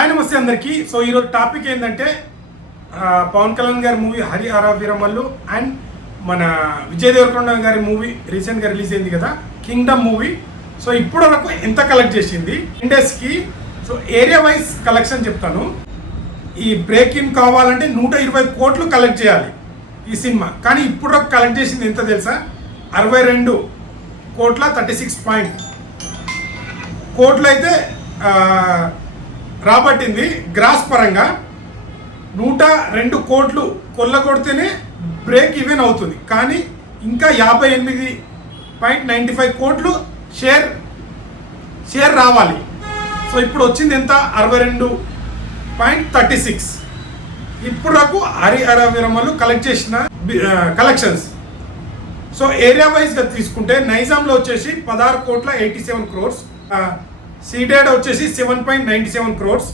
Hi నమస్తే అందరికీ. So ఈరోజు టాపిక్ ఏంటంటే పవన్ కళ్యాణ్ గారి మూవీ హరిహర వీరమల్లు అండ్ మన విజయ్ దేవరకొండ గారి మూవీ రీసెంట్గా రిలీజ్ అయింది కదా, కింగ్డమ్ మూవీ. సో ఇప్పటి వరకు ఎంత కలెక్ట్ చేసింది ఇండస్కి, సో ఏరియా వైజ్ కలెక్షన్ చెప్తాను. ఈ బ్రేక్ ఇన్ కావాలంటే 120 కోట్లు కలెక్ట్ చేయాలి ఈ సినిమా, కానీ ఇప్పుడు వరకు కలెక్ట్ చేసింది ఎంత తెలుసా? 62 కోట్ల 36 కోట్లు అయితే రాబట్టింది. గ్రాస్ పరంగా 102 కోట్లు కొల్లగొడితేనే బ్రేక్ ఈవెన్ అవుతుంది, కానీ ఇంకా 58.95 కోట్లు షేర్ రావాలి. సో ఇప్పుడు వచ్చింది ఎంత? 62.36. ఇప్పుడు వరకు హరిహర వీరమల్లు కలెక్ట్ చేసిన కలెక్షన్స్. సో ఏరియా వైజ్గా తీసుకుంటే నైజాంలో వచ్చేసి 16 కోట్ల 87 క్రోర్స్, సీడెడ్ వచ్చేసి 7.97 క్రోర్స్,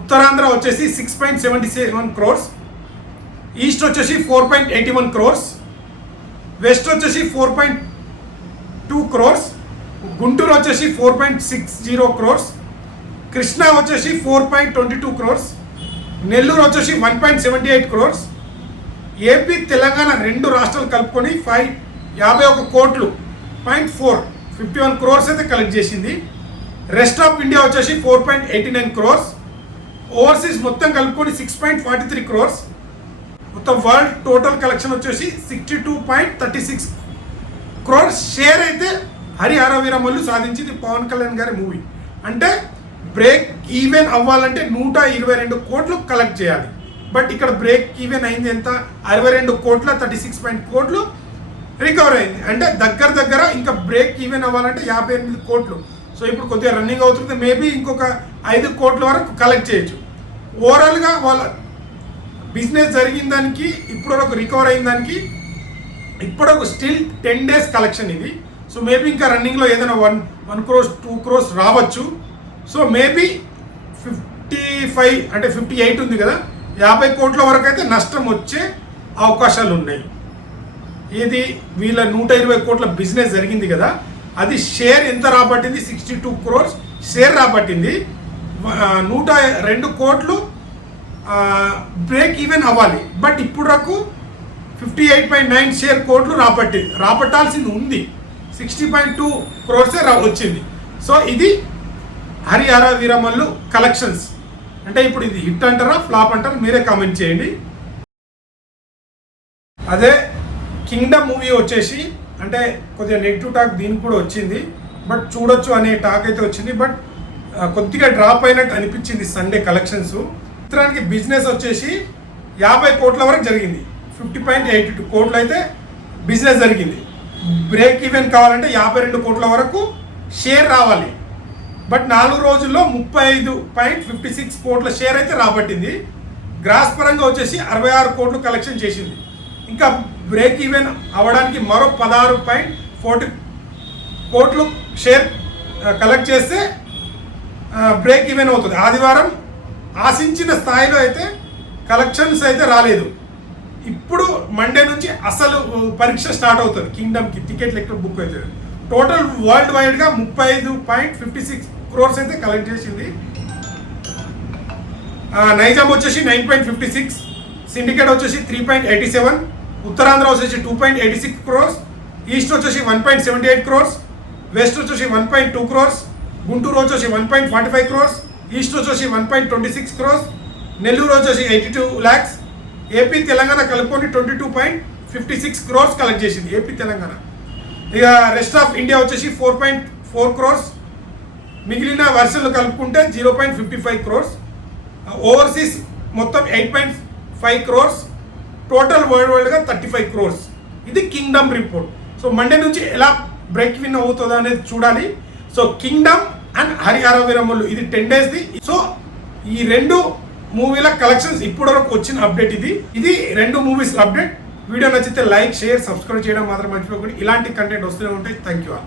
ఉత్తరాంధ్ర వచ్చేసి 6.77 క్రోర్స్, ఈస్ట్ వచ్చేసి 4.81 క్రోర్స్, వెస్ట్ వచ్చేసి 4.2 క్రోర్స్, గుంటూరు వచ్చేసి 4.60 క్రోర్స్, కృష్ణా వచ్చేసి 4.22 క్రోర్స్, నెల్లూరు వచ్చేసి 1.78 క్రోర్స్, ఏపీ తెలంగాణ 2 రాష్ట్రాలు కలుపుకొని 51 కోట్లు 51 క్రోర్స్ అయితే కలెక్ట్ చేసింది. రెస్ట్ ఆఫ్ ఇండియా వచ్చేసి 4.89 క్రోర్స్, ఓవర్సీస్ మొత్తం కలుపుకొని 6.43 క్రోర్స్, మొత్తం వరల్డ్ టోటల్ కలెక్షన్ వచ్చేసి 62.36 క్రోర్స్ షేర్ అయితే హరిహర వీరమల్లు సాధించింది పవన్ కళ్యాణ్ గారి మూవీ. అంటే బ్రేక్ ఈవెన్ అవ్వాలంటే 122 కోట్లు కలెక్ట్ చేయాలి, బట్ ఇక్కడ బ్రేక్ ఈవెన్ అయింది ఎంత? 62 కోట్ల 36 కోట్లు రికవర్ అయింది. అంటే దగ్గర ఇంకా బ్రేక్ ఈవెన్ అవ్వాలంటే 58 కోట్లు. సో ఇప్పుడు కొద్దిగా రన్నింగ్ అవుతుంది, మేబీ ఇంకొక 5 కోట్ల వరకు కలెక్ట్ చేయొచ్చు. ఓవరాల్గా వాళ్ళ బిజినెస్ జరిగిన దానికి ఇప్పుడు వరకు రికవర్ అయిన దానికి ఇప్పుడు స్టిల్ 10 days కలెక్షన్ ఇది. సో మేబీ ఇంకా రన్నింగ్లో ఏదైనా 1 crore 2 crores రావచ్చు. సో మేబీ 55 అంటే 58 ఉంది కదా, 50 కోట్ల వరకు అయితే నష్టం వచ్చే అవకాశాలు ఉన్నాయి. ఇది వీళ్ళ 120 కోట్ల బిజినెస్ జరిగింది కదా, అది షేర్ ఎంత రాబట్టింది? 62 crores షేర్ రాబట్టింది. 102 కోట్లు బ్రేక్ ఈవెన్ అవ్వాలి, బట్ ఇప్పుడు వరకు 58.9 షేర్ కోట్లు రాబట్టాల్సింది ఉంది. 60.2 crores వచ్చింది. సో ఇది హరిహర వీరమల్లు కలెక్షన్స్. అంటే ఇప్పుడు ఇది హిట్ అంటారా ఫ్లాప్ అంటారా మీరే కామెంట్ చేయండి. అదే కింగ్డమ్ మూవీ వచ్చేసి అంటే కొద్దిగా నెగిటివ్ టాక్ దీనికి కూడా వచ్చింది, బట్ చూడొచ్చు అనే టాక్ అయితే వచ్చింది, బట్ కొద్దిగా డ్రాప్ అయినట్టు అనిపించింది సండే కలెక్షన్స్. చిత్రానికి బిజినెస్ వచ్చేసి 50 కోట్ల వరకు జరిగింది, 50.82 కోట్లు అయితే బిజినెస్ జరిగింది. బ్రేక్ ఈవెన్ కావాలంటే 52 కోట్ల వరకు షేర్ రావాలి, బట్ 4 రోజుల్లో 35.56 కోట్ల షేర్ అయితే రాబట్టింది. గ్రాస్ పరంగా వచ్చేసి 66 కోట్లు కలెక్షన్ చేసింది. ఇంకా బ్రేక్ ఈవెన్ అవ్వడానికి మరో 16.40 కోట్లు షేర్ కలెక్ట్ చేస్తే బ్రేక్ ఈవెన్ అవుతుంది. ఆదివారం ఆశించిన స్థాయిలో అయితే కలెక్షన్స్ అయితే రాలేదు. ఇప్పుడు మండే నుంచి అసలు పరీక్ష స్టార్ట్ అవుతుంది. కింగ్డమ్కి టికెట్లు ఎక్కడ బుక్ అవుతుంది. టోటల్ వరల్డ్ వైడ్గా 35.56 క్రోర్స్ అయితే కలెక్ట్ చేసింది. నైజాం వచ్చేసి 9.56, సిండికేట్ వచ్చేసి 3.87, ఉత్తరాంధ్ర వచ్చేసి 2.86 క్రోర్స్, ఈస్ట్ వచ్చేసి 1.78 క్రోర్స్, వెస్ట్ వచ్చేసి 1.2 క్రోర్స్, గుంటూరు వచ్చేసి 1.45 క్రోర్స్, ఈస్ట్ వచ్చేసి 1.26 క్రోర్స్, నెల్లూరు వచ్చేసి 82 lakhs, ఏపీ తెలంగాణ కలుపుకొని 22.56 క్రోర్స్ కలెక్ట్ చేసింది ఏపీ తెలంగాణ. ఇక రెస్ట్ ఆఫ్ ఇండియా వచ్చేసి 4.4 క్రోర్స్, మిగిలిన వర్షన్లు కలుపుకుంటే 0.55 క్రోర్స్, ఓవర్సీస్ మొత్తం 8.5 క్రోర్స్, టోటల్ వరల్డ్గా 35 క్రోర్స్. ఇది కింగ్డమ్ రిపోర్ట్. సో మండే నుంచి ఎలా బ్రేక్ విన్ అవుతుందో అనేది చూడాలి. So Kingdom and Harihara Veeramallu ఇది 10 daysది. సో ఈ 2 మూవీల కలెక్షన్స్ ఇప్పటి వరకు వచ్చిన అప్డేట్ ఇది 2 మూవీస్ అప్డేట్. వీడియో నచ్చితే లైక్, షేర్, సబ్స్క్రైబ్ చేయడం మాత్రం మర్చిపోకండి. ఇలాంటి కంటెంట్ వస్తూనే ఉంటాయి. Thank you all.